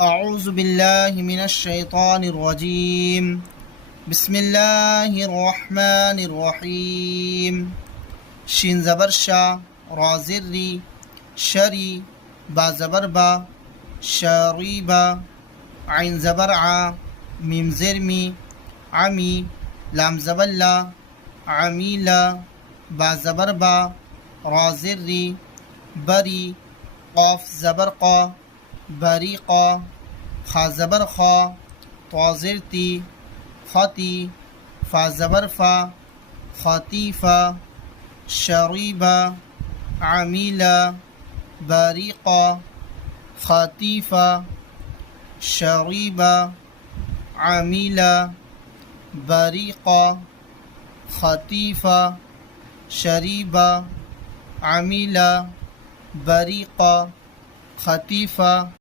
أعوذ بالله من الشيطان الرجيم بسم الله الرحمن الرحيم شين زبر شا را زری شری با زبر با شریبا عين زبر ع ميم زرمي عمي لام زبر لا عميلا با زبر با را زری بري قاف زبر قا بريقا خا زبر خا طازرتي خطي فا زبر فا خطيفا شريبا عميلا بريقا خطيفا شريبا عميلا بريقا خطيفا شريبا عميلا بريقا خطيفا